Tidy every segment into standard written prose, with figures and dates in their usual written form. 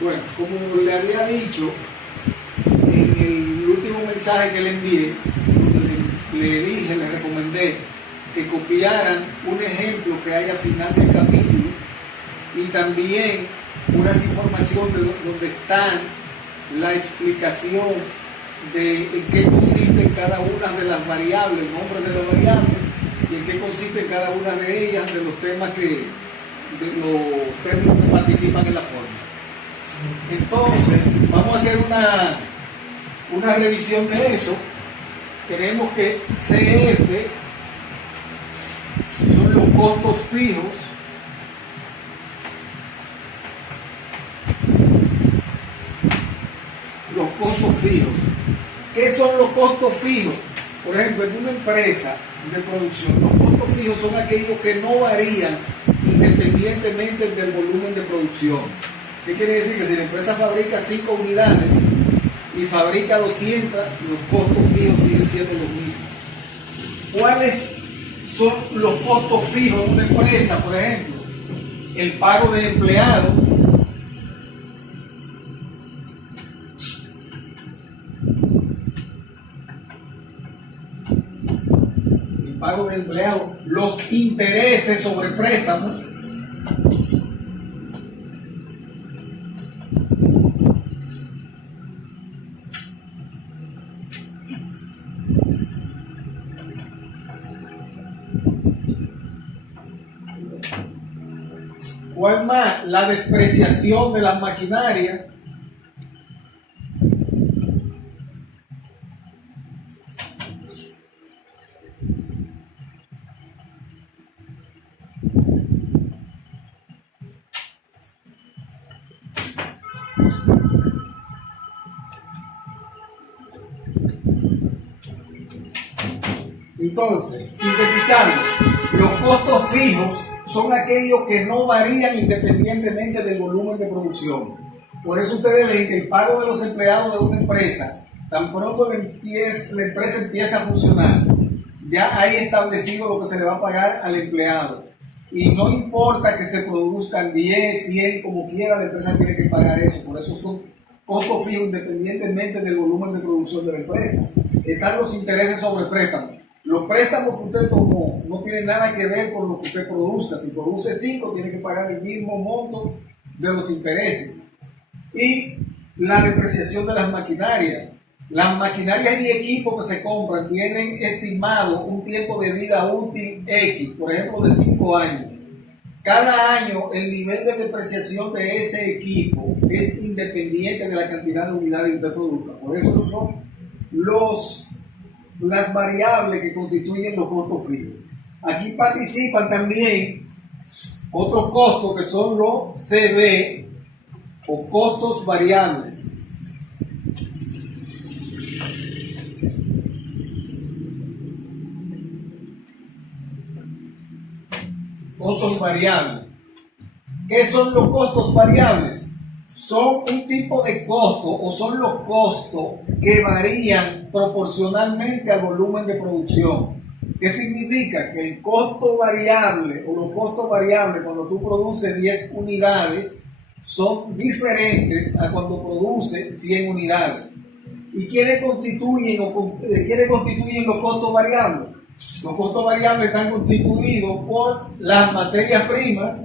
Bueno, como le había dicho en el último mensaje que le envié, le dije, le recomendé que copiaran un ejemplo que hay al final del capítulo y también unas informaciones donde están la explicación de en qué consiste cada una de las variables, el nombre de las variables y en qué consiste cada una de ellas, de los temas de los términos que participan en la fórmula. Entonces, vamos a hacer una revisión de eso. Tenemos que CF son los costos fijos ¿Qué son los costos fijos? Por ejemplo, en una empresa de producción, los costos fijos son aquellos que no varían independientemente del volumen de producción. ¿Qué quiere decir? Que si la empresa fabrica 5 unidades y fabrica 200, los costos fijos siguen siendo los mismos. ¿Cuáles son los costos fijos de una empresa? Por ejemplo, el pago de empleados, los intereses sobre préstamos, ¿cuál más? La despreciación de las maquinarias, Entonces, sintetizando, los costos fijos son aquellos que no varían independientemente del volumen de producción. Por eso ustedes ven que el pago de los empleados de una empresa, tan pronto la empresa empieza a funcionar, ya hay establecido lo que se le va a pagar al empleado. Y no importa que se produzcan 10, 100, como quiera, la empresa tiene que pagar eso. Por eso son costos fijos independientemente del volumen de producción de la empresa. Están los intereses sobre préstamos. Los préstamos que usted tomó no tienen nada que ver con lo que usted produzca. Si produce 5, tiene que pagar el mismo monto de los intereses. Y la depreciación de las maquinarias. Las maquinarias y equipos que se compran tienen estimado un tiempo de vida útil X, por ejemplo de 5 años. Cada año el nivel de depreciación de ese equipo es independiente de la cantidad de unidades que usted produzca. Por eso no son las variables que constituyen los costos fijos. Aquí participan también otros costos que son los CB o costos variables. Costos variables. ¿Qué son los costos variables? Son un tipo de costo o son los costos que varían proporcionalmente al volumen de producción. ¿Qué significa? Que el costo variable o los costos variables cuando tú produces 10 unidades son diferentes a cuando produce 100 unidades. ¿Y quiénes constituyen los costos variables? Los costos variables están constituidos por las materias primas,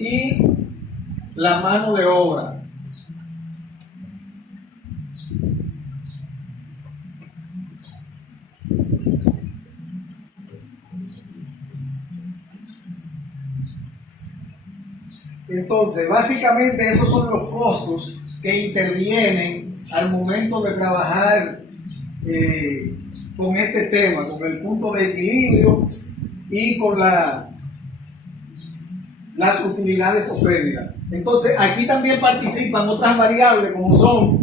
y la mano de obra. Entonces, básicamente esos son los costos que intervienen al momento de trabajar con este tema, con el punto de equilibrio y con las utilidades o pérdidas. Entonces, aquí también participan otras variables como son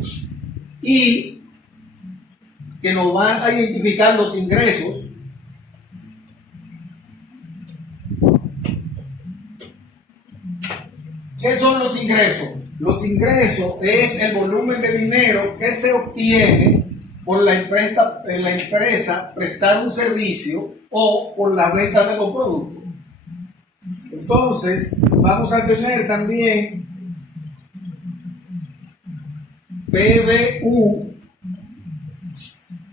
I, que nos van a identificar los ingresos. ¿Qué son los ingresos? Los ingresos es el volumen de dinero que se obtiene por la empresa prestar un servicio o por la venta de los productos. Entonces, vamos a tener también PBU.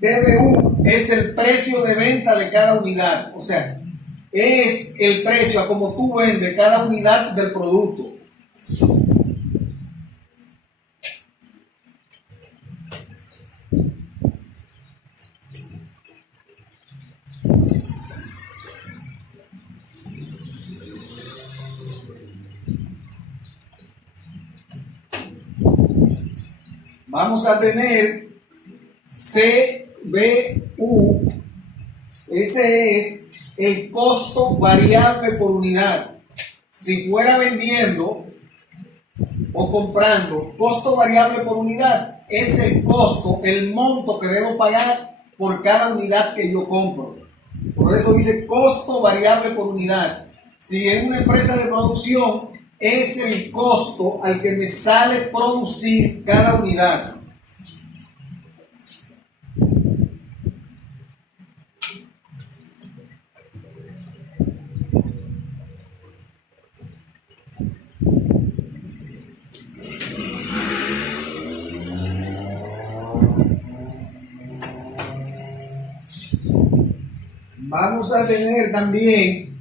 PBU es el precio de venta de cada unidad, o sea, es el precio a como tú vendes cada unidad del producto. Vamos a tener CBU, ese es el costo variable por unidad. Si fuera vendiendo o comprando, costo variable por unidad es el costo, el monto que debo pagar por cada unidad que yo compro. Por eso dice costo variable por unidad. Si en una empresa de producción, es el costo al que me sale producir cada unidad. Vamos a tener también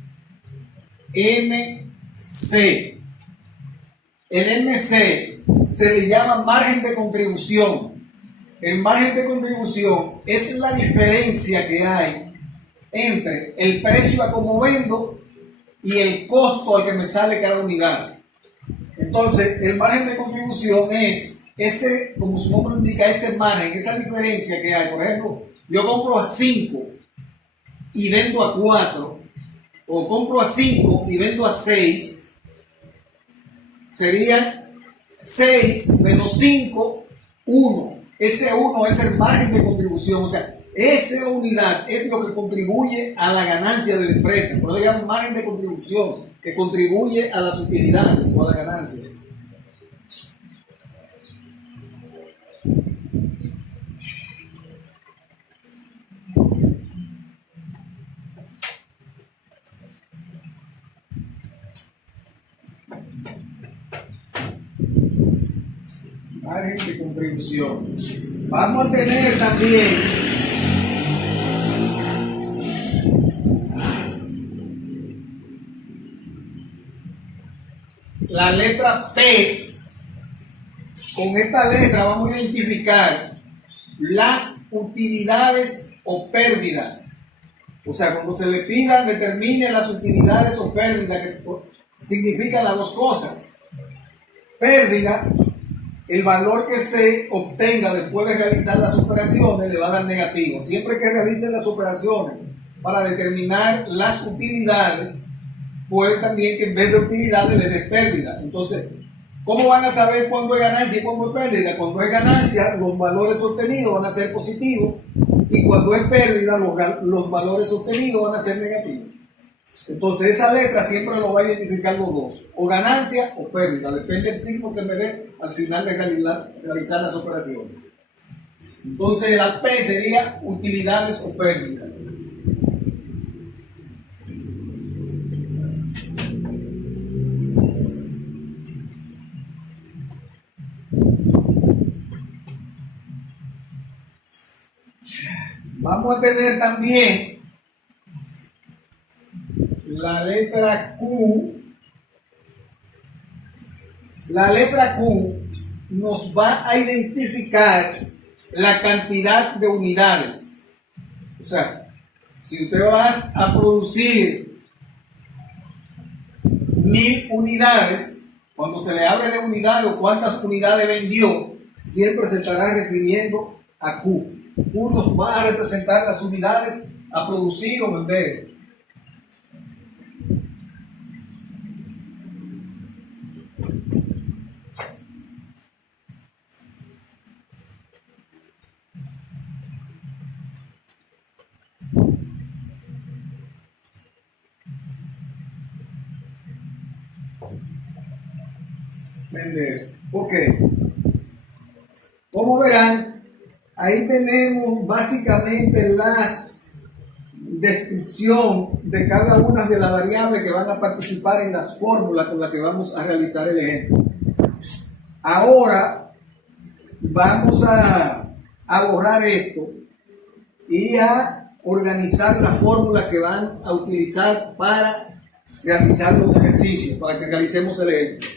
MC. El MC se le llama margen de contribución. El margen de contribución es la diferencia que hay entre el precio a como vendo y el costo al que me sale cada unidad. Entonces, el margen de contribución es ese, como su nombre indica, ese margen, esa diferencia que hay. Por ejemplo, yo compro a 5 y vendo a 4, o compro a 5 y vendo a 6, serían 6 menos 5, 1. Ese 1 es el margen de contribución, o sea, esa unidad es lo que contribuye a la ganancia de la empresa. Por eso se llama margen de contribución, que contribuye a las utilidades o a la ganancia. Margen de contribución. Vamos a tener también la letra P. Con esta letra vamos a identificar las utilidades o pérdidas. O sea, cuando se le pidan, determine las utilidades o pérdidas, que significan las dos cosas. Pérdida, el valor que se obtenga después de realizar las operaciones le va a dar negativo. Siempre que realicen las operaciones para determinar las utilidades, puede también que en vez de utilidades le des pérdida. Entonces, ¿cómo van a saber cuándo es ganancia y cuándo es pérdida? Cuando es ganancia, los valores obtenidos van a ser positivos, y cuando es pérdida, los valores obtenidos van a ser negativos. Entonces, esa letra siempre lo va a identificar los dos, o ganancia o pérdida, depende del signo que me dé al final de realizar las operaciones. Entonces, la P sería utilidades o pérdidas. Vamos a tener también la letra Q. La letra Q nos va a identificar la cantidad de unidades. O sea, si usted va a producir 1000 unidades, cuando se le hable de unidades o cuántas unidades vendió, siempre se estará refiriendo a Q. Q nos va a representar las unidades a producir o vender. vender. Ok. Como verán, ahí tenemos básicamente las descripción de cada una de las variables que van a participar en las fórmulas con las que vamos a realizar el ejemplo. Ahora vamos a borrar esto y a organizar las fórmulas que van a utilizar para realizar los ejercicios, para que realicemos el ejemplo.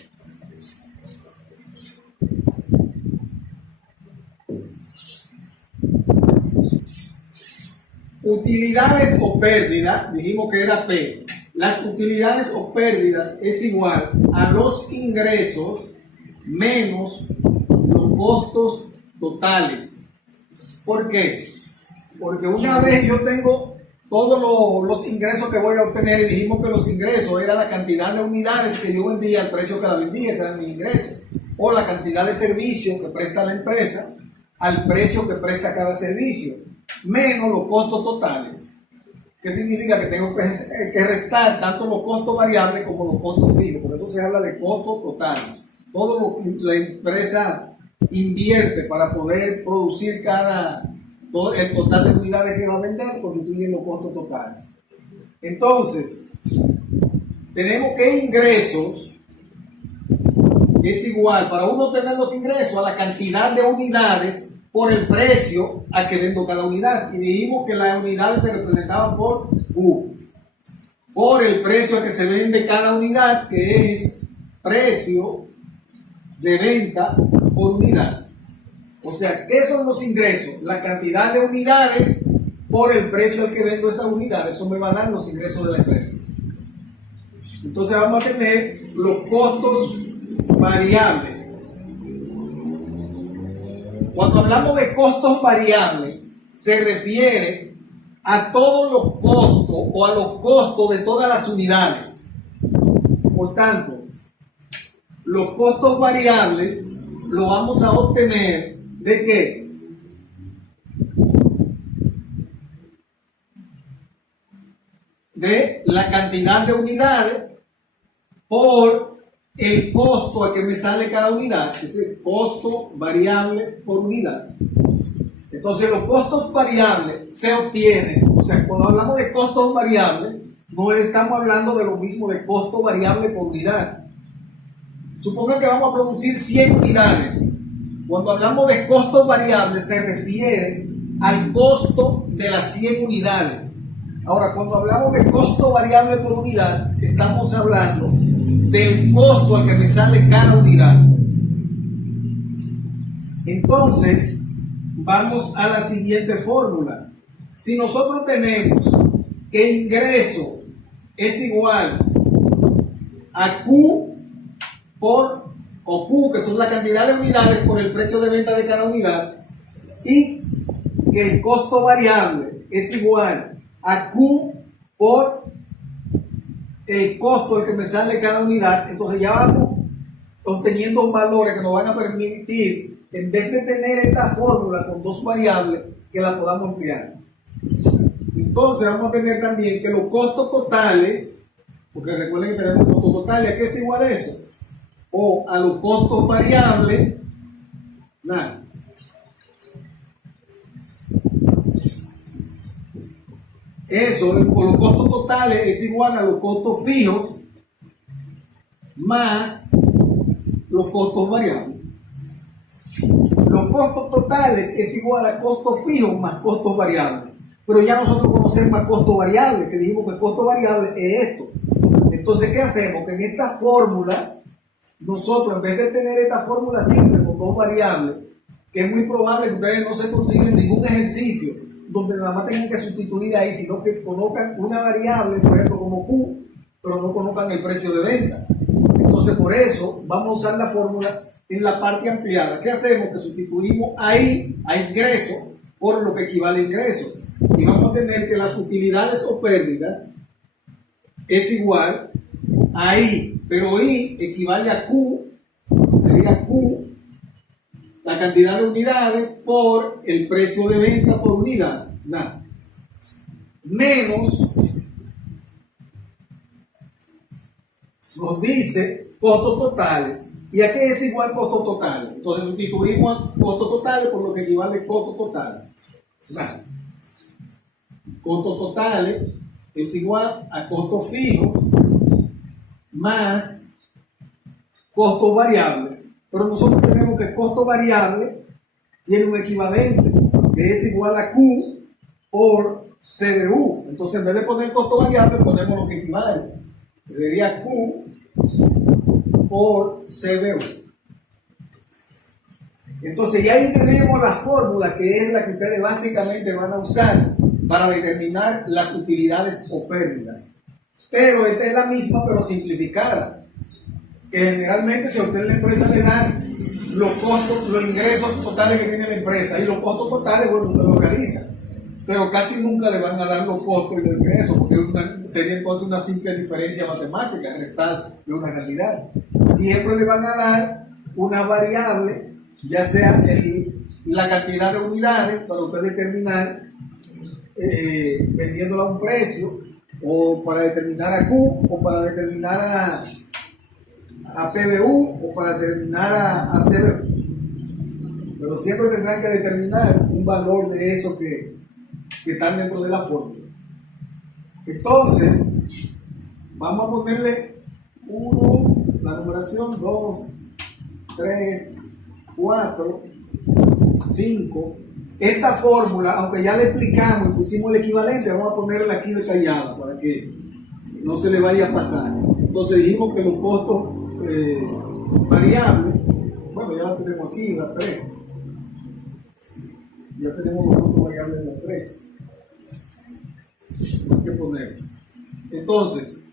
Utilidades o pérdidas, dijimos que era P. Las utilidades o pérdidas es igual a los ingresos menos los costos totales. ¿Por qué? Porque una vez yo tengo todos los ingresos que voy a obtener, y dijimos que los ingresos era la cantidad de unidades que yo vendía al precio que la vendía, ese era mi ingreso, o la cantidad de servicios que presta la empresa al precio que presta cada servicio, menos los costos totales. ¿Qué significa? Que tengo que restar tanto los costos variables como los costos fijos. Por eso se habla de costos totales. Todo lo que la empresa invierte para poder producir todo el total de unidades que va a vender constituyen los costos totales. Entonces, tenemos que ingresos es igual, para uno tener los ingresos, a la cantidad de unidades por el precio a que vendo cada unidad. Y dijimos que las unidades se representaban por Q, por el precio a que se vende cada unidad, que es precio de venta por unidad. O sea, ¿qué son los ingresos? La cantidad de unidades por el precio al que vendo esa unidad. Eso me va a dar los ingresos de la empresa. Entonces vamos a tener los costos variables. Cuando hablamos de costos variables, se refiere a todos los costos o a los costos de todas las unidades. Por tanto, los costos variables los vamos a obtener ¿de qué? De la cantidad de unidades por el costo a que me sale cada unidad, es el costo variable por unidad. Entonces los costos variables se obtienen, o sea, cuando hablamos de costos variables, no estamos hablando de lo mismo de costo variable por unidad. Suponga que vamos a producir 100 unidades. Cuando hablamos de costos variables se refiere al costo de las 100 unidades. Ahora, cuando hablamos de costo variable por unidad, estamos hablando del costo al que me sale cada unidad. Entonces, vamos a la siguiente fórmula. Si nosotros tenemos que ingreso es igual a Q o Q, que son la cantidad de unidades por el precio de venta de cada unidad, y que el costo variable es igual a Q por el costo al que me sale cada unidad, entonces ya vamos obteniendo valores que nos van a permitir, en vez de tener esta fórmula con dos variables, que la podamos emplear. Entonces vamos a tener también que los costos totales, porque recuerden que tenemos costos totales, ¿a qué es igual eso? O a los costos variables, nada. Eso, por los costos totales, es igual a los costos fijos más los costos variables. Los costos totales es igual a costos fijos más costos variables. Pero ya nosotros conocemos más costos variables, que dijimos que el costo variable es esto. Entonces, ¿qué hacemos? Que en esta fórmula, nosotros, en vez de tener esta fórmula simple con dos variables, que es muy probable que ustedes no se consiguen ningún ejercicio donde nada más tengan que sustituir ahí, sino que conozcan una variable, por ejemplo, como Q, pero no conozcan el precio de venta. Entonces, por eso, vamos a usar la fórmula en la parte ampliada. ¿Qué hacemos? Que sustituimos ahí a ingreso por lo que equivale a ingreso. Y vamos a tener que las utilidades o pérdidas es igual a I, pero I equivale a Q, sería Q, la cantidad de unidades por el precio de venta por unidad, nada, menos, nos dice costos totales. ¿Y a qué es igual costos totales? Entonces sustituimos costos totales por lo que equivale a costos totales. Vale. Costos totales es igual a costos fijos más costos variables. Pero nosotros tenemos que costo variable tiene un equivalente que es igual a Q por CBU. Entonces en vez de poner costo variable ponemos lo que equivale. Sería Q por CBU. Entonces ya ahí tenemos la fórmula que es la que ustedes básicamente van a usar para determinar las utilidades o pérdidas. Pero esta es la misma pero simplificada. Que generalmente si a usted la empresa le dan los costos, los ingresos totales que tiene la empresa y los costos totales, bueno, usted lo realiza. Pero casi nunca le van a dar los costos y los ingresos, porque sería entonces una simple diferencia matemática, restar de una cantidad. Siempre le van a dar una variable, ya sea la cantidad de unidades para usted determinar vendiéndola a un precio, o para determinar a Q, o para determinar a PBU, o para determinar a CBU. Pero siempre tendrán que determinar un valor de eso que están dentro de la fórmula. Entonces, vamos a ponerle 1, la numeración 2, 3, 4, 5. Esta fórmula, aunque ya le explicamos y pusimos el equivalente, vamos a ponerla aquí detallada para que no se le vaya a pasar. Entonces dijimos que los costos variables, bueno, ya la tenemos aquí, la 3. Ya tenemos los costos variables en la 3. Hay que poner. Entonces,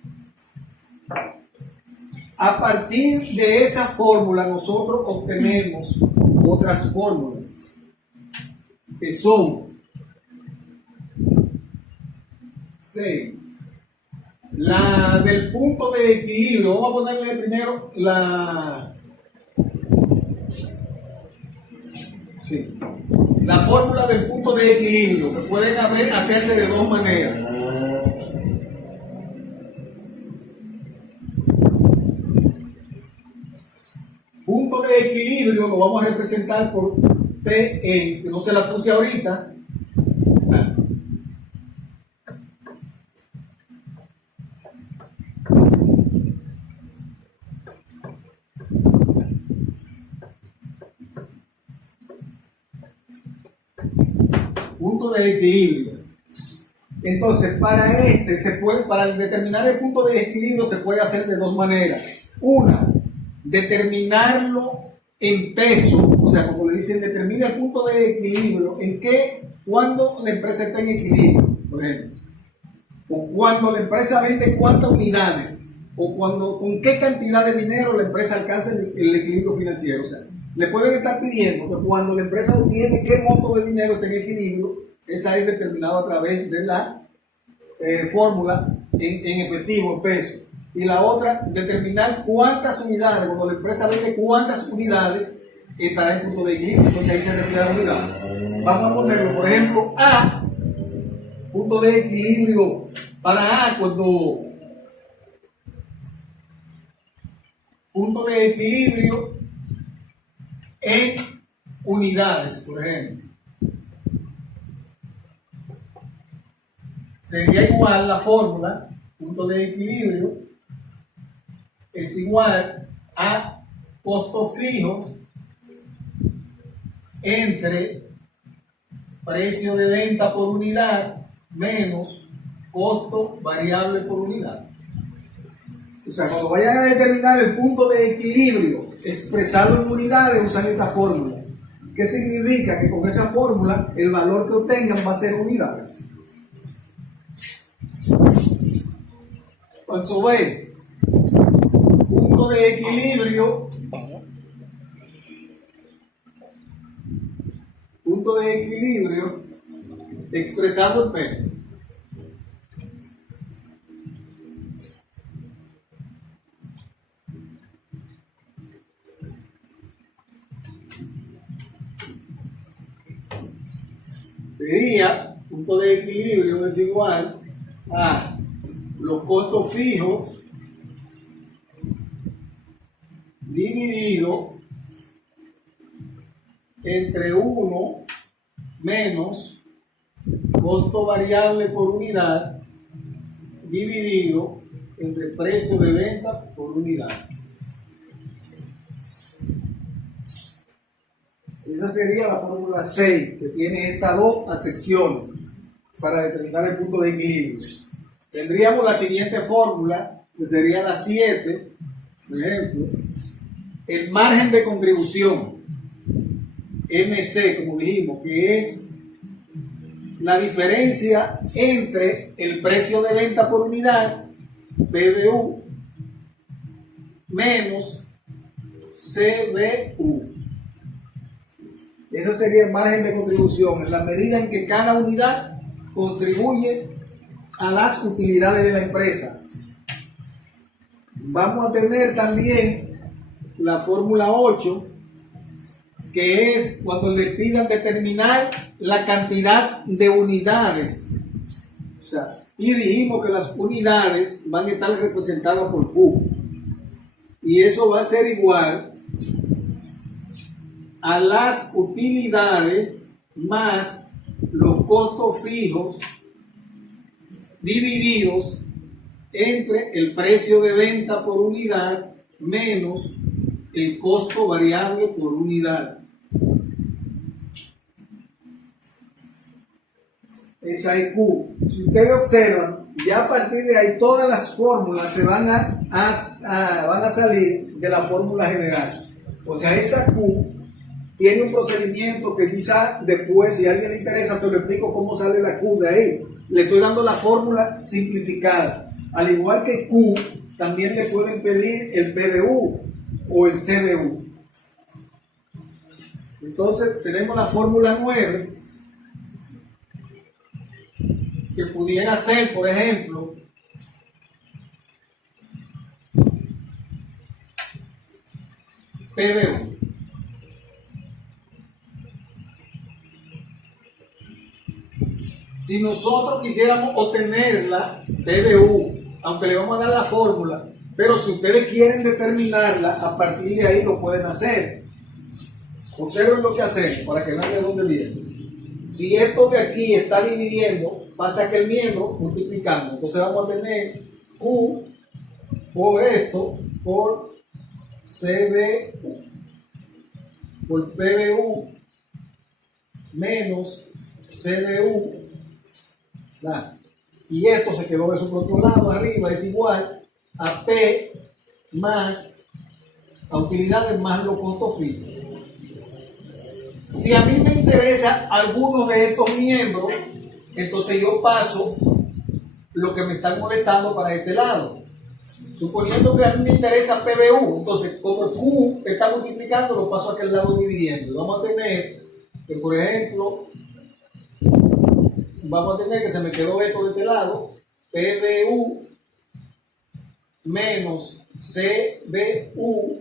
a partir de esa fórmula nosotros obtenemos otras fórmulas que son 6. La del punto de equilibrio, vamos a ponerle primero la fórmula del punto de equilibrio, que pueden hacerse de dos maneras. Punto de equilibrio lo vamos a representar por Pn, que no se la puse ahorita. Punto de equilibrio. Entonces, para determinar el punto de equilibrio se puede hacer de dos maneras. Una, determinarlo en peso, o sea, como le dicen, determina el punto de equilibrio cuando la empresa está en equilibrio, por ejemplo, o cuando la empresa vende cuántas unidades, o con qué cantidad de dinero la empresa alcanza el equilibrio financiero. O sea, le pueden estar pidiendo que cuando la empresa obtiene qué monto de dinero está en equilibrio, esa es determinada a través de la fórmula en efectivo, en peso. Y la otra, determinar cuántas unidades, cuando la empresa vende cuántas unidades estará en punto de equilibrio. Entonces ahí se refiere a la unidad. Vamos a ponerlo, por ejemplo, A, punto de equilibrio para A, cuando punto de equilibrio en unidades, por ejemplo. Sería igual la fórmula, punto de equilibrio es igual a costo fijo entre precio de venta por unidad menos costo variable por unidad. O sea, cuando vayan a determinar el punto de equilibrio, expresarlo en unidades, usan esta fórmula. ¿Qué significa? Que con esa fórmula el valor que obtengan va a ser unidades. Entonces, ve, punto de equilibrio, expresado en peso. Sería, punto de equilibrio es igual a los costos fijos dividido entre 1 menos costo variable por unidad dividido entre precio de venta por unidad. Esa sería la fórmula 6, que tiene estas dos acepciones para determinar el punto de equilibrio. Tendríamos la siguiente fórmula, que sería la 7, por ejemplo, el margen de contribución, MC, como dijimos, que es la diferencia entre el precio de venta por unidad, PBU, menos CBU. Ese sería el margen de contribución, en la medida en que cada unidad contribuye a las utilidades de la empresa. Vamos a tener también la fórmula 8, que es cuando le pidan determinar la cantidad de unidades. O sea, y dijimos que las unidades van a estar representadas por Q. Y eso va a ser igual a las utilidades más los costos fijos divididos entre el precio de venta por unidad menos el costo variable por unidad. Esa es Q. Si ustedes observan, ya a partir de ahí todas las fórmulas se van a salir de la fórmula general. O sea, esa Q tiene un procedimiento que quizá después, si a alguien le interesa, se lo explico cómo sale la Q de ahí. Le estoy dando la fórmula simplificada. Al igual que Q, también le pueden pedir el PBU o el CBU. Entonces, tenemos la fórmula 9, que pudiera ser, por ejemplo, PBU. Si nosotros quisiéramos obtenerla, PBU, aunque le vamos a dar la fórmula, pero si ustedes quieren determinarla, a partir de ahí lo pueden hacer. Observen lo que hacemos para que vean de dónde viene. Si esto de aquí está dividiendo, pasa que el miembro multiplicando. Entonces vamos a tener Q por esto, por CBU, por PBU, menos CBU. Y esto se quedó de su propio lado arriba, es igual a P más a utilidades más los costos fijos. Si a mí me interesa alguno de estos miembros, entonces yo paso lo que me están molestando para este lado. Suponiendo que a mí me interesa PBU, entonces como Q está multiplicando, lo paso a aquel lado dividiendo. Vamos a tener que, por ejemplo, que se me quedó esto de este lado, PBU menos CBU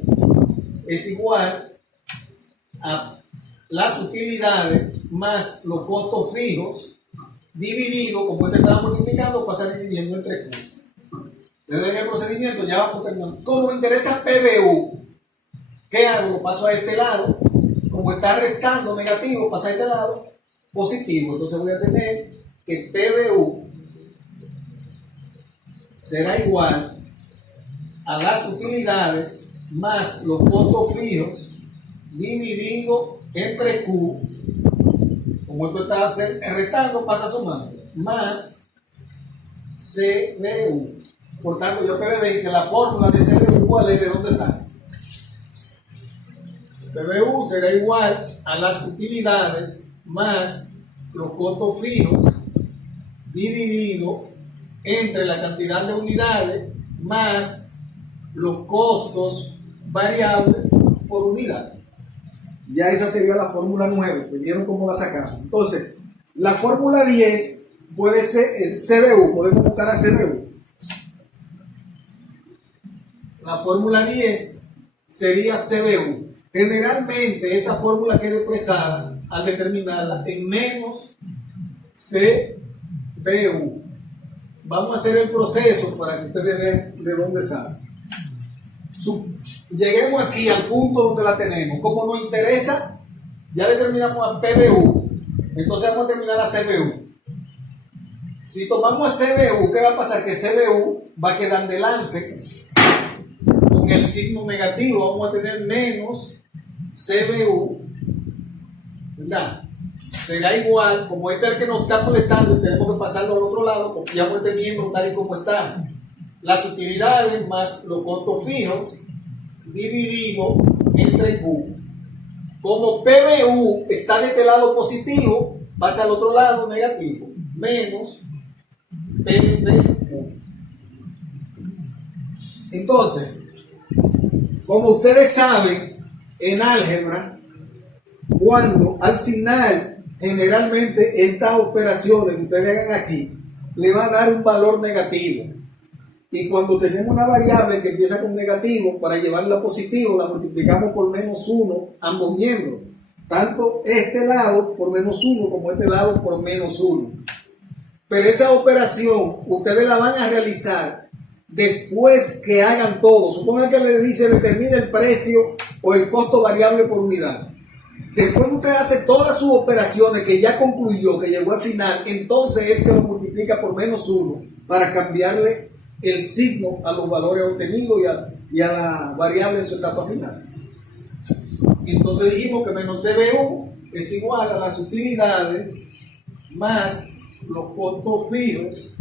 es igual a las utilidades más los costos fijos dividido, como este estaba multiplicando, pasa dividiendo entre Q. Desde el procedimiento ya vamos terminando. Como me interesa PBU, ¿qué hago? Lo paso a este lado. Como está restando negativo, pasa a este lado positivo. Entonces voy a tener que PBU será igual a las utilidades más los costos fijos dividido entre Q. Como esto está restando, pasa sumando, más CBU. Por tanto, yo ustedes ven que la fórmula de CBU, ¿cuál es? ¿De dónde sale? PBU será igual a las utilidades más los costos fijos dividido entre la cantidad de unidades más los costos variables por unidad. Ya esa sería la fórmula 9. ¿Vieron cómo la sacamos? Entonces, la fórmula 10 puede ser el CBU. Podemos buscar a CBU. La fórmula 10 sería CBU. Generalmente esa fórmula queda expresada al determinarla en menos CBU. Vamos a hacer el proceso para que ustedes vean de dónde sale. Lleguemos aquí al punto donde la tenemos. Como nos interesa, ya determinamos a PBU, entonces vamos a terminar a CBU. Si tomamos a CBU, ¿qué va a pasar? Que CBU va a quedar delante con el signo negativo. Vamos a tener menos CBU, ¿verdad? Será igual, como este es el que nos está molestando y tenemos que pasarlo al otro lado, copiamos este miembro tal y como está. Las utilidades más los costos fijos dividido entre Q. Como PBU está de este lado positivo, pasa al otro lado negativo, menos PBU. Entonces, como ustedes saben, en álgebra, cuando al final, generalmente estas operaciones que ustedes hagan aquí, le va a dar un valor negativo. Y cuando tenemos una variable que empieza con negativo, para llevarla a positivo, la multiplicamos por menos 1, ambos miembros. Tanto este lado por menos 1 como este lado por menos 1. Pero esa operación, ustedes la van a realizar después que hagan todo. Supongan que le dice determine el precio o el costo variable por unidad. Después que usted hace todas sus operaciones que ya concluyó, que llegó al final, entonces es que lo multiplica por menos 1 para cambiarle el signo a los valores obtenidos y a la variable en su etapa final. Entonces dijimos que menos CBU es igual a las utilidades más los costos fijos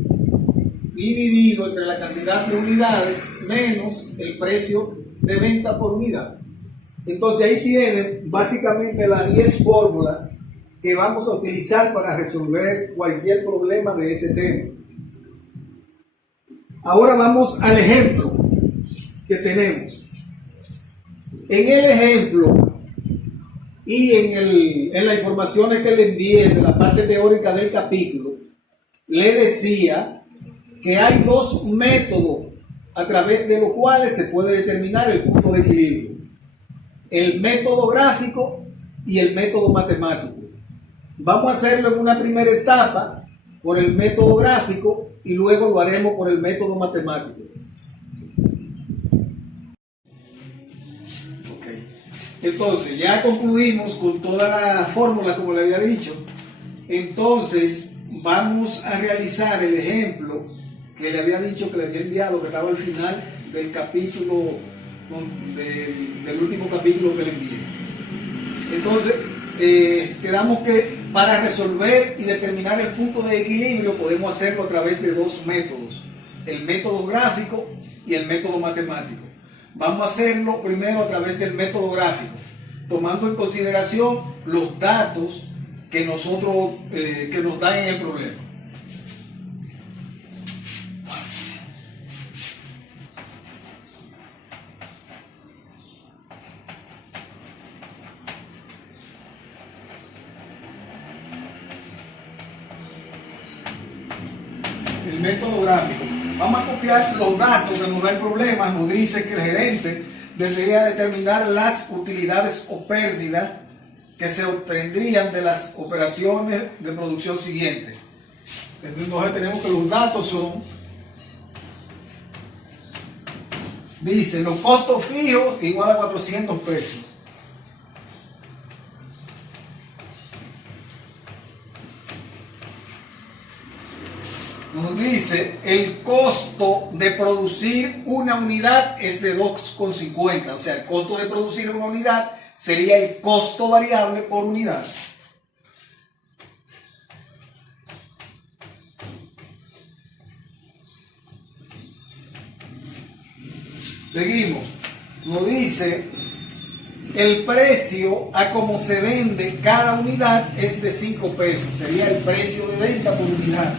dividido entre la cantidad de unidades menos el precio de venta por unidad. Entonces ahí tienen básicamente las 10 fórmulas que vamos a utilizar para resolver cualquier problema de ese tema. Ahora vamos al ejemplo que tenemos. En el ejemplo y en las informaciones que le envié de la parte teórica del capítulo, le decía que hay dos métodos a través de los cuales se puede determinar el punto de equilibrio. El método gráfico y el método matemático. Vamos a hacerlo en una primera etapa por el método gráfico y luego lo haremos por el método matemático. Okay. Entonces, ya concluimos con toda la fórmula, como le había dicho. Entonces, vamos a realizar el ejemplo que le había dicho, que le había enviado, que estaba al final del capítulo, del último capítulo que le envié. Entonces, quedamos que para resolver y determinar el punto de equilibrio podemos hacerlo a través de dos métodos, el método gráfico y el método matemático. Vamos a hacerlo primero a través del método gráfico, tomando en consideración los datos que que nos dan en el problema. El método gráfico. Vamos a copiar los datos que nos da el problema. Nos dice que el gerente debería determinar las utilidades o pérdidas que se obtendrían de las operaciones de producción siguientes. Entonces tenemos que los datos son, dice, los costos fijos igual a 400 pesos. Nos dice el costo de producir una unidad es de 2,50. O sea, el costo de producir una unidad sería el costo variable por unidad. Seguimos. Nos dice el precio a como se vende cada unidad es de 5 pesos. Sería el precio de venta por unidad.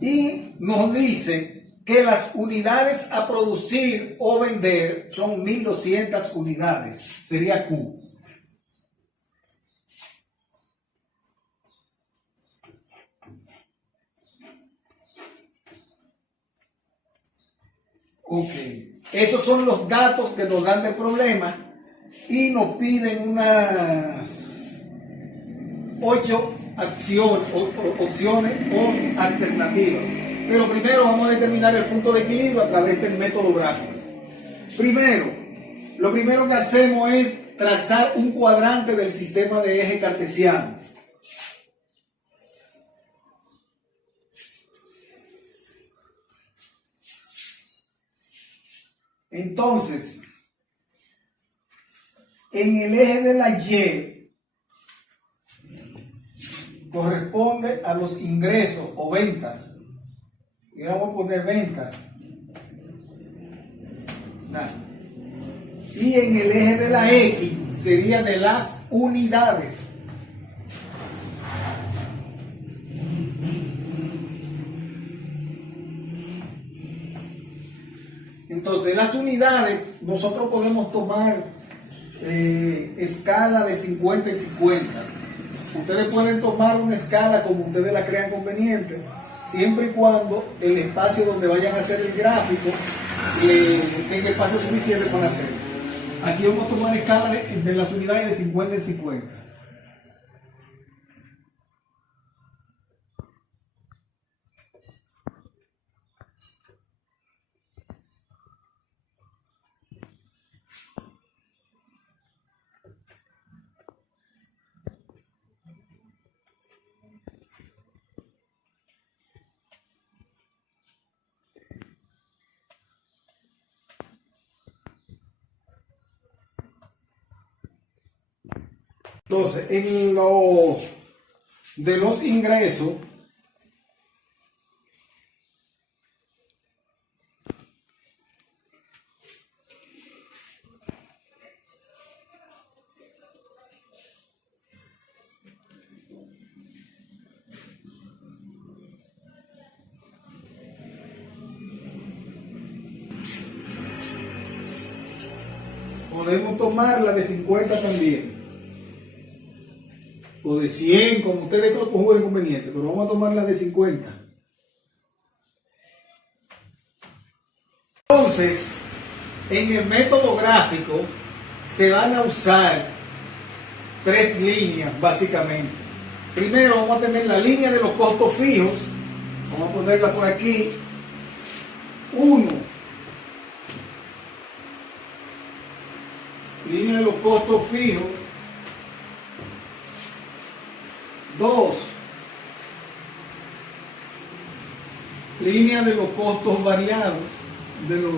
Y nos dice que las unidades a producir o vender son 1200 unidades. Sería Q. Ok. Esos son los datos que nos dan del problema y nos piden unas 8 opciones o alternativas. Pero primero vamos a determinar el punto de equilibrio a través del método gráfico. Lo primero que hacemos es trazar un cuadrante del sistema de eje cartesiano. Entonces, en el eje de la Y corresponde a los ingresos o ventas. Y vamos a poner ventas. Y en el eje de la X sería de las unidades. Entonces, las unidades nosotros podemos tomar escala de 50 y 50. Ustedes pueden tomar una escala como ustedes la crean conveniente, siempre y cuando el espacio donde vayan a hacer el gráfico tenga espacio suficiente para hacerlo. Aquí vamos a tomar escala de las unidades de 50 en 50. Entonces, en lo de los ingresos, podemos tomar la de 50 también, o de 100, como ustedes lo conjuguen conveniente, pero vamos a tomar la de 50. Entonces, en el método gráfico se van a usar tres líneas básicamente. Primero vamos a tener la línea de los costos fijos, vamos a ponerla por aquí. 1, línea de los costos fijos. 2, línea de los costos variables, de los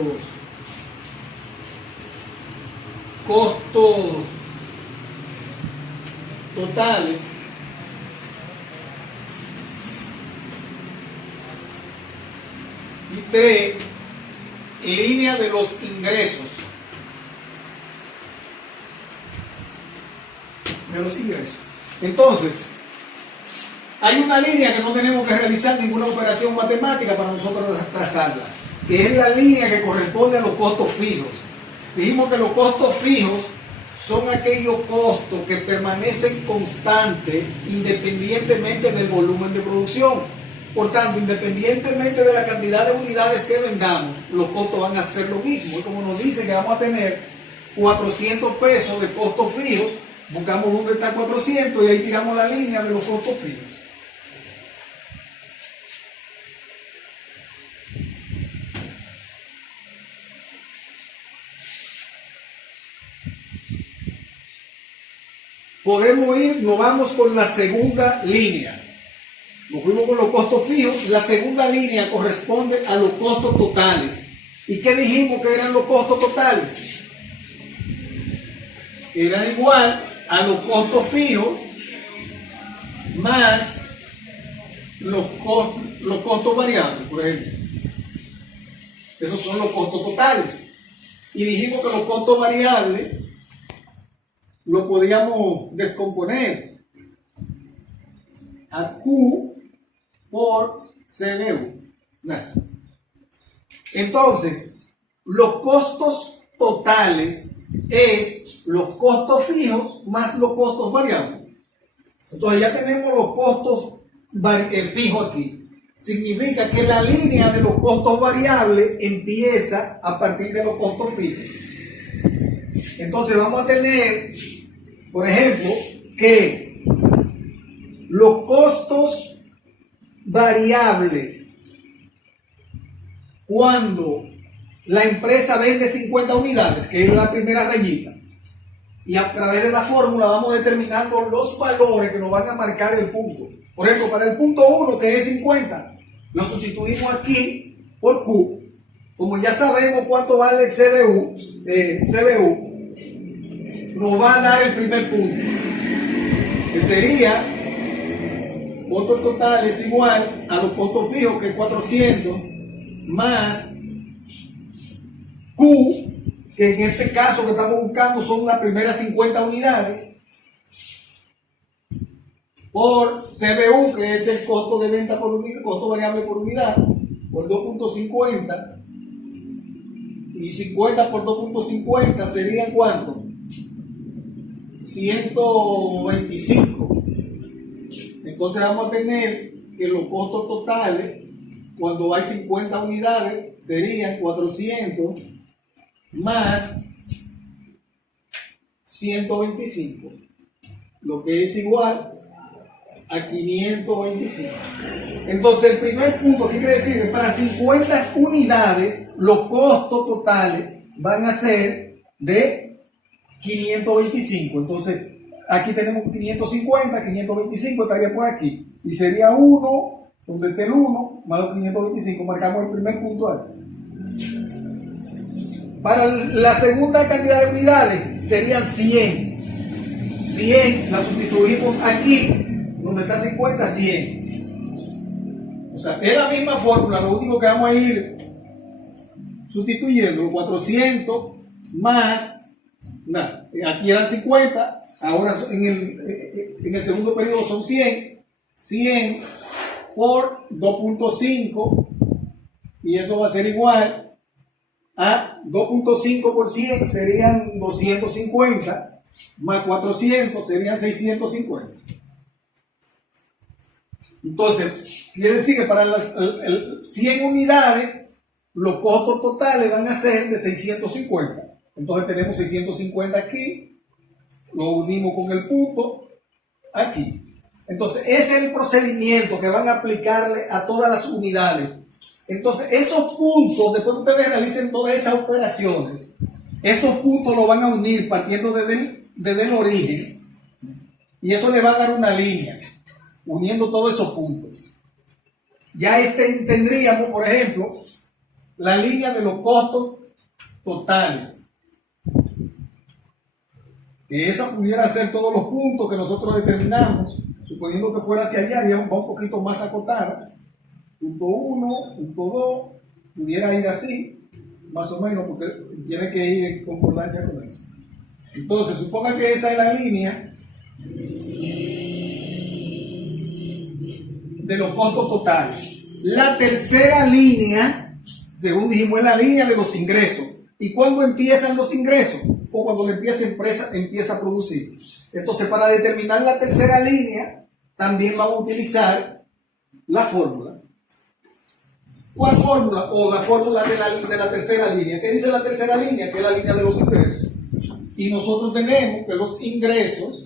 costos totales. Y 3, línea de los ingresos. Entonces, hay una línea que no tenemos que realizar ninguna operación matemática para nosotros trazarla, que es la línea que corresponde a los costos fijos. Dijimos que los costos fijos son aquellos costos que permanecen constantes independientemente del volumen de producción. Por tanto, independientemente de la cantidad de unidades que vendamos, los costos van a ser lo mismo. Y como nos dice que vamos a tener 400 pesos de costos fijos, buscamos dónde está 400 y ahí tiramos la línea de los costos fijos. Podemos ir, nos vamos con la segunda línea. Nos fuimos con los costos fijos. La segunda línea corresponde a los costos totales. ¿Y qué dijimos que eran los costos totales? Era igual a los costos fijos más los costos variables, por ejemplo. Esos son los costos totales. Y dijimos que los costos variables lo podíamos descomponer a Q por CBU. Entonces, los costos totales es los costos fijos más los costos variables. Entonces ya tenemos los costos fijos aquí. Significa que la línea de los costos variables empieza a partir de los costos fijos. Entonces vamos a tener, por ejemplo, que los costos variables cuando la empresa vende 50 unidades, que es la primera rayita, y a través de la fórmula vamos determinando los valores que nos van a marcar el punto. Por ejemplo, para el punto 1, que es 50, lo sustituimos aquí por Q. Como ya sabemos cuánto vale CBU, nos va a dar el primer punto, que sería costo total es igual a los costos fijos, que es 400, más Q, que en este caso que estamos buscando son las primeras 50 unidades, por CBU, que es el costo de venta por unidad, costo variable por unidad, por 2.50, y 50 por 2.50 serían ¿cuánto? 125. Entonces vamos a tener que los costos totales, cuando hay 50 unidades, serían 400 más 125, lo que es igual a 525. Entonces el primer punto, ¿qué quiere decir? Que para 50 unidades los costos totales van a ser de 525. Entonces aquí tenemos 550, 525 estaría por aquí, y sería 1, donde esté el 1 más los 525, marcamos el primer punto ahí. Para la segunda cantidad de unidades serían 100. 100 la sustituimos aquí, donde está 50, 100. O sea, es la misma fórmula, lo único que vamos a ir sustituyendo, 400 más, nada, aquí eran 50, ahora en el segundo periodo son 100, 100 por 2.5, y eso va a ser igual a 2.5 por 100 serían 250, más 400 serían 650. Entonces, quiere decir que para las 100 unidades, los costos totales van a ser de 650. Entonces tenemos 650 aquí, lo unimos con el punto aquí. Entonces, ese es el procedimiento que van a aplicarle a todas las unidades. Entonces, esos puntos, después que ustedes realicen todas esas operaciones, esos puntos los van a unir partiendo desde el origen, y eso le va a dar una línea, uniendo todos esos puntos. Ya tendríamos, por ejemplo, la línea de los costos totales, que esa pudiera ser todos los puntos que nosotros determinamos, suponiendo que fuera hacia allá, ya va un poquito más acotada. Punto 1, punto 2, pudiera ir así, más o menos, porque tiene que ir en concordancia con eso. Entonces, suponga que esa es la línea de los costos totales. La tercera línea, según dijimos, es la línea de los ingresos. ¿Y cuándo empiezan los ingresos? O cuando la empresa empieza a producir. Entonces, para determinar la tercera línea, también vamos a utilizar la fórmula. ¿Cuál fórmula? O la fórmula de la tercera línea. ¿Qué dice la tercera línea? Que es la línea de los ingresos. Y nosotros tenemos que los ingresos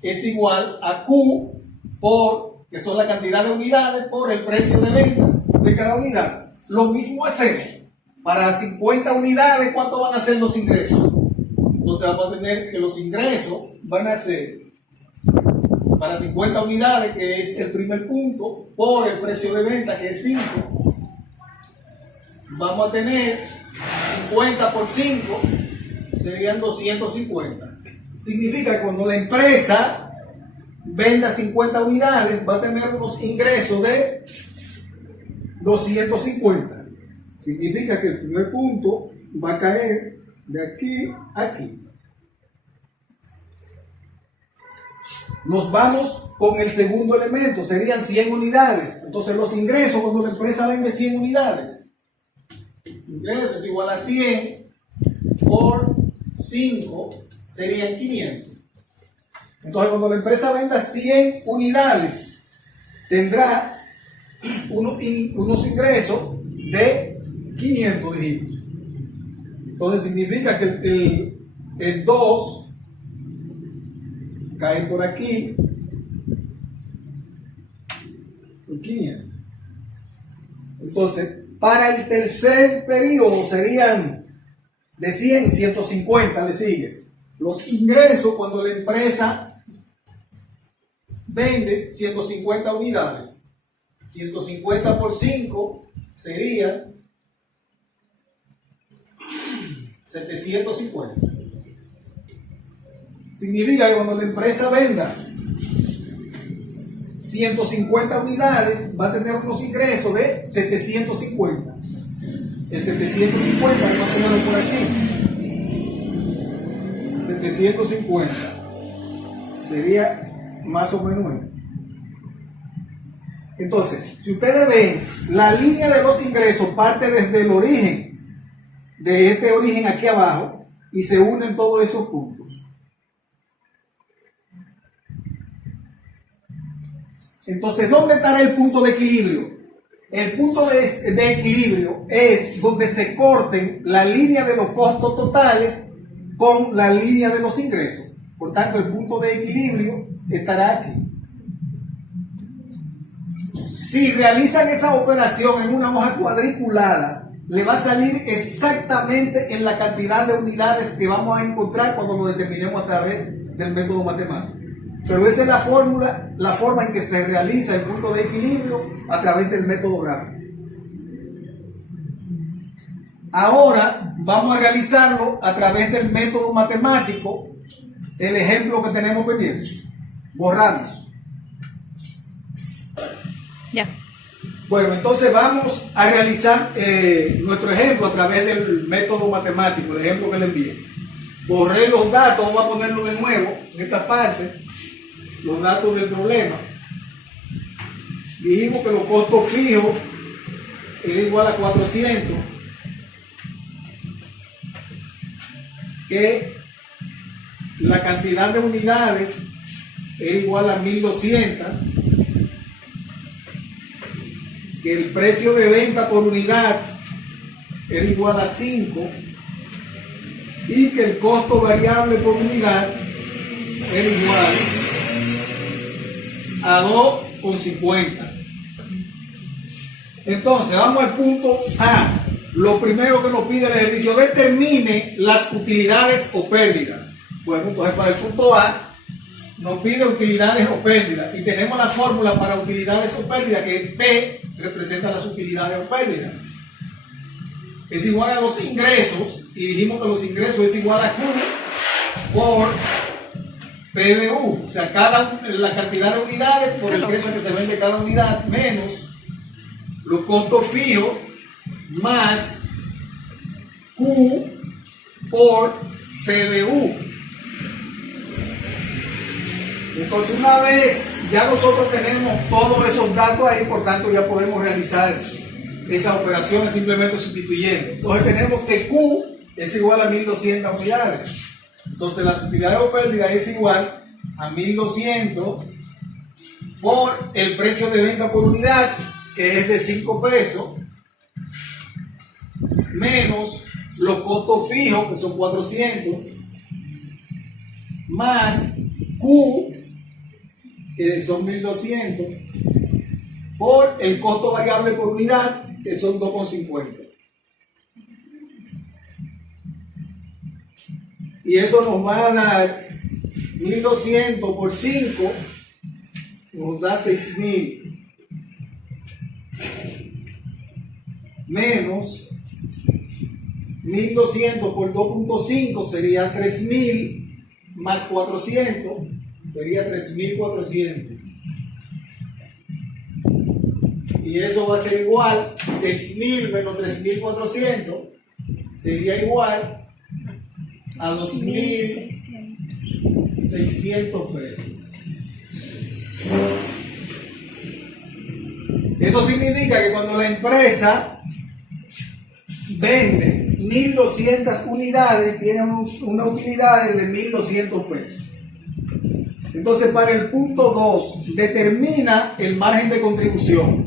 es igual a Q por, que son la cantidad de unidades, por el precio de venta de cada unidad. Lo mismo hacemos. Para 50 unidades, ¿cuánto van a ser los ingresos? Entonces vamos a tener que los ingresos van a ser para 50 unidades, que es el primer punto, por el precio de venta, que es 5. Vamos a tener 50 por 5, serían 250. Significa que cuando la empresa venda 50 unidades, va a tener unos ingresos de 250. Significa que el primer punto va a caer de aquí a aquí. Nos vamos con el segundo elemento, serían 100 unidades. Entonces los ingresos, cuando la empresa vende 100 unidades, ingresos es igual a 100 por 5, serían 500. Entonces cuando la empresa venda 100 unidades, tendrá unos ingresos de 500, dijimos. Entonces significa que el 2 cae por aquí, Entonces, para el tercer periodo serían de 100, 150, le sigue. Los ingresos cuando la empresa vende 150 unidades. 150 por 5 sería 750. Significa que cuando la empresa venda 150 unidades va a tener unos ingresos de 750. El 750 más o menos por aquí. 750 sería más o menos esto. Entonces, si ustedes ven, la línea de los ingresos parte desde el origen, de este origen aquí abajo, y se unen todos esos puntos. Entonces, ¿dónde estará el punto de equilibrio? El punto de equilibrio es donde se corten la línea de los costos totales con la línea de los ingresos. Por tanto, el punto de equilibrio estará aquí. Si realizan esa operación en una hoja cuadriculada, le va a salir exactamente en la cantidad de unidades que vamos a encontrar cuando lo determinemos a través del método matemático. Pero esa es la fórmula, la forma en que se realiza el punto de equilibrio a través del método gráfico. Ahora vamos a realizarlo a través del método matemático, el ejemplo que tenemos pendiente. Borramos. Ya. Bueno, entonces vamos a realizar nuestro ejemplo a través del método matemático, el ejemplo que le envié. Borré los datos, vamos a ponerlo de nuevo en esta parte, los datos del problema. Dijimos que los costos fijos era igual a 400, que la cantidad de unidades era igual a 1200, que el precio de venta por unidad era igual a 5 y que el costo variable por unidad era igual a 2,50. Entonces vamos al punto A. Lo primero que nos pide el ejercicio: determine las utilidades o pérdidas. Bueno, entonces para el punto A nos pide utilidades o pérdidas y tenemos la fórmula para utilidades o pérdidas, que P representa las utilidades o pérdidas. Es igual a los ingresos, y dijimos que los ingresos es igual a Q por PBU, o sea, la cantidad de unidades por el precio que se vende cada unidad, menos los costos fijos más Q por CBU. Entonces, una vez ya nosotros tenemos todos esos datos ahí, por tanto ya podemos realizar esa operación simplemente sustituyendo. Entonces tenemos que Q es igual a 1200 unidades. Entonces las utilidades o pérdidas es igual a 1200 por el precio de venta por unidad, que es de 5 pesos, menos los costos fijos, que son 400, más Q, que son 1200, por el costo variable por unidad, que son 2,50. Y eso nos va a dar 1200 por 5, nos da 6000, menos 1200 por 2,5 sería 3000, más 400 sería 3400. Y eso va a ser igual, 6000 menos 3400 sería igual a 2600 pesos. Eso significa que cuando la empresa vende 1200 unidades, tiene una utilidad de 1200 pesos. Entonces, para el punto 2, determina el margen de contribución.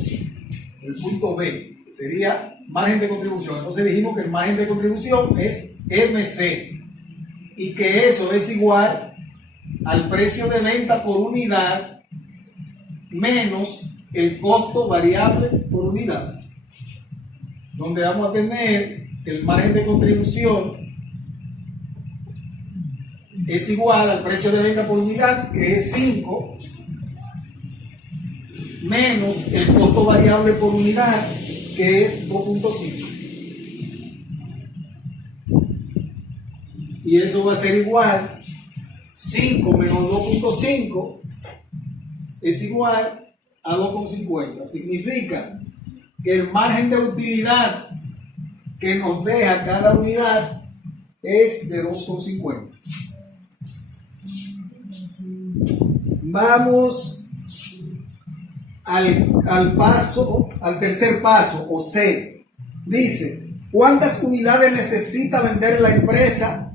El punto B sería margen de contribución. Entonces dijimos que el margen de contribución es MC y que eso es igual al precio de venta por unidad menos el costo variable por unidad. donde vamos a tener que el margen de contribución es igual al precio de venta por unidad, que es 5, menos el costo variable por unidad, que es 2.5. Y eso va a ser igual, 5 menos 2.5 es igual a 2.50. Significa que el margen de utilidad que nos deja cada unidad es de 2.50. Vamos al tercer paso, o C. Dice, ¿cuántas unidades necesita vender la empresa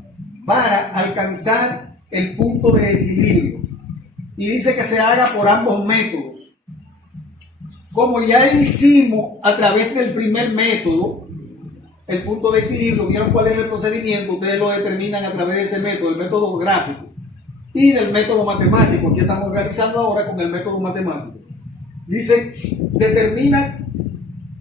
para alcanzar el punto de equilibrio? Y dice que se haga por ambos métodos. Como ya hicimos a través del primer método, el punto de equilibrio, ¿vieron cuál es el procedimiento? Ustedes lo determinan a través de ese método, el método gráfico y del método matemático. Aquí estamos realizando ahora con el método matemático. Dice, determina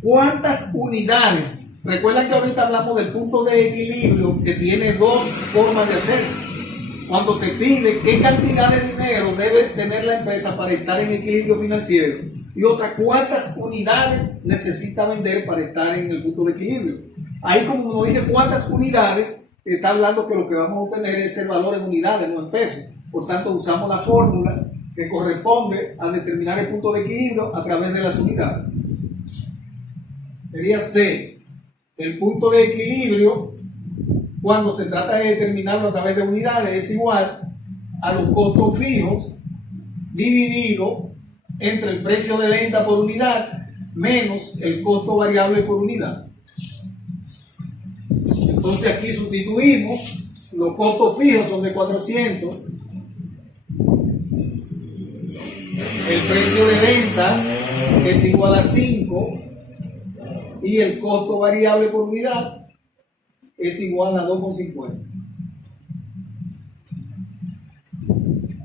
cuántas unidades. Recuerdan que ahorita hablamos del punto de equilibrio, que tiene dos formas de hacerse. Cuando te pide qué cantidad de dinero debe tener la empresa para estar en equilibrio financiero, y otra, cuántas unidades necesita vender para estar en el punto de equilibrio. Ahí, como nos dice cuántas unidades, está hablando que lo que vamos a obtener es el valor en unidades, no en pesos. Por tanto, usamos la fórmula que corresponde a determinar el punto de equilibrio a través de las unidades. Sería C. El punto de equilibrio, cuando se trata de determinarlo a través de unidades, es igual a los costos fijos dividido entre el precio de venta por unidad menos el costo variable por unidad. Entonces aquí sustituimos, los costos fijos son de 400, el precio de venta es igual a 5 y el costo variable por unidad es igual a 2,50.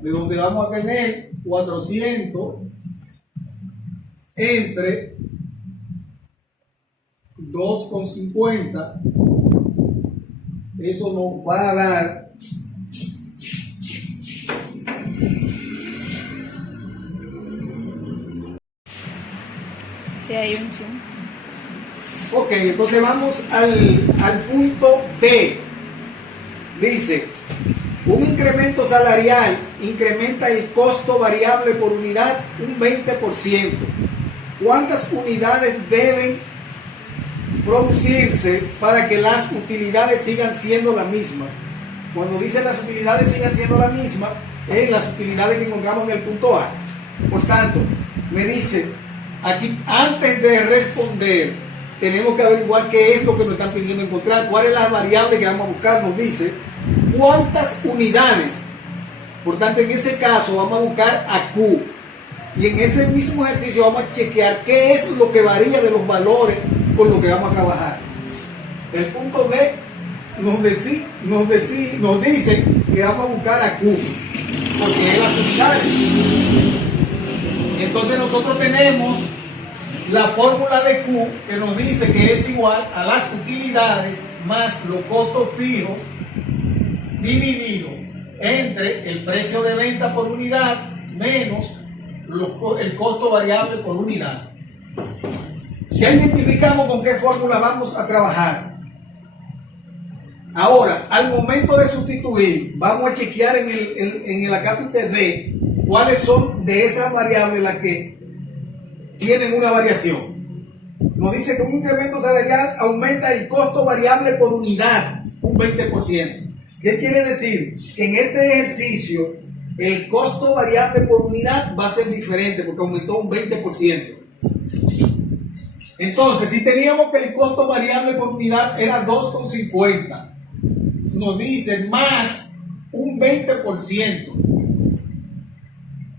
De donde vamos a tener 400 entre 2,50, eso nos va a dar si hay un zoom. Ok, entonces vamos al punto D. Dice, un incremento salarial incrementa el costo variable por unidad un 20%. ¿Cuántas unidades deben producirse para que las utilidades sigan siendo las mismas? Cuando dice las utilidades sigan siendo las mismas, es las utilidades que encontramos en el punto A. Por tanto, me dice, aquí antes de responder, tenemos que averiguar qué es lo que nos están pidiendo encontrar, cuál es la variable que vamos a buscar. Nos dice cuántas unidades. Por tanto, en ese caso vamos a buscar a Q, y en ese mismo ejercicio vamos a chequear qué es lo que varía de los valores con lo que vamos a trabajar. El punto D nos dice que vamos a buscar a Q, porque es las unidades. Entonces nosotros tenemos la fórmula de Q, que nos dice que es igual a las utilidades más los costos fijos dividido entre el precio de venta por unidad menos el costo variable por unidad. Ya identificamos con qué fórmula vamos a trabajar. Ahora, al momento de sustituir, vamos a chequear en el acápite D cuáles son de esas variables las que tienen una variación. Nos dice que un incremento salarial aumenta el costo variable por unidad un 20%. ¿Qué quiere decir? Que en este ejercicio el costo variable por unidad va a ser diferente porque aumentó un 20%. Entonces, si teníamos que el costo variable por unidad era 2,50, nos dice más un 20%.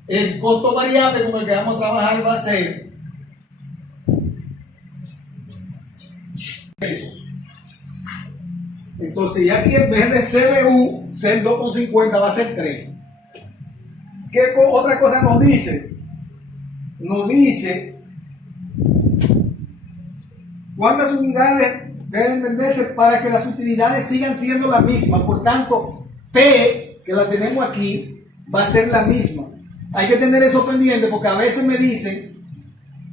El costo variable con el que vamos a trabajar va a ser pesos. Entonces, ya aquí en vez de CBU ser 2,50 va a ser 3. ¿Qué otra cosa nos dice? Nos dice ¿Cuántas unidades deben venderse para que las utilidades sigan siendo las mismas? Por tanto, P, que la tenemos aquí, va a ser la misma. Hay que tener eso pendiente porque a veces me dicen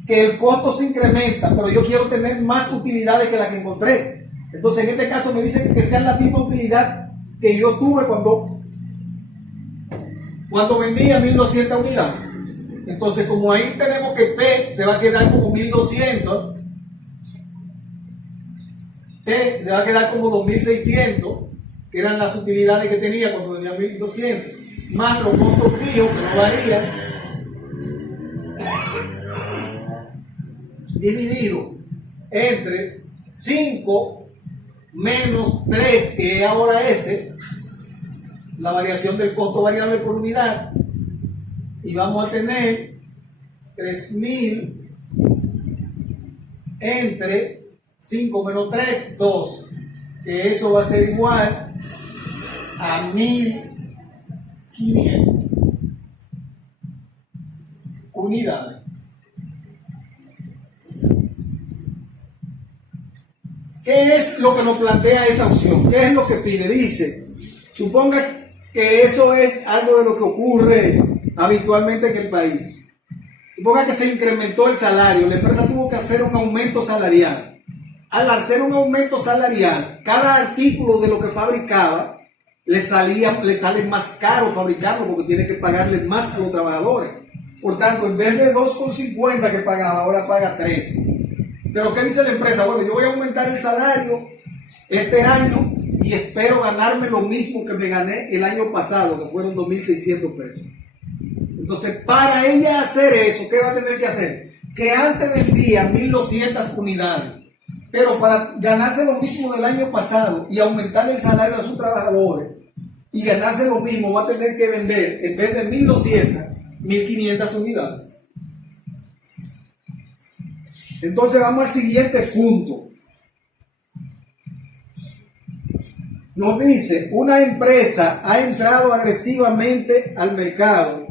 que el costo se incrementa, pero yo quiero tener más utilidades que la que encontré. Entonces, en este caso me dicen que sea la misma utilidad que yo tuve cuando vendía 1200 unidades. Entonces, como ahí tenemos que P se va a quedar como 1200, P se va a quedar como 2600, que eran las utilidades que tenía cuando vendía 1200, más los costos fijos que no varían, dividido entre 5 menos 3, que es ahora la variación del costo variable por unidad, y vamos a tener 3000 entre 5 menos 3, 2, que eso va a ser igual a 1500 unidades. ¿Qué es lo que nos plantea esa opción? ¿Qué es lo que pide? Dice, suponga que eso es algo de lo que ocurre habitualmente en el país. Suponga que se incrementó el salario, la empresa tuvo que hacer un aumento salarial. Al hacer un aumento salarial, cada artículo de lo que fabricaba le sale más caro fabricarlo porque tiene que pagarle más a los trabajadores. Por tanto, en vez de 2,50 que pagaba, ahora paga 3. Pero ¿qué dice la empresa? Bueno, yo voy a aumentar el salario este año y espero ganarme lo mismo que me gané el año pasado, que fueron 2.600 pesos. Entonces, para ella hacer eso, ¿qué va a tener que hacer? Que antes vendía 1.200 unidades, pero para ganarse lo mismo del año pasado y aumentar el salario a sus trabajadores y ganarse lo mismo, va a tener que vender, en vez de 1.200, 1.500 unidades. Entonces vamos al siguiente punto. Nos dice, una empresa ha entrado agresivamente al mercado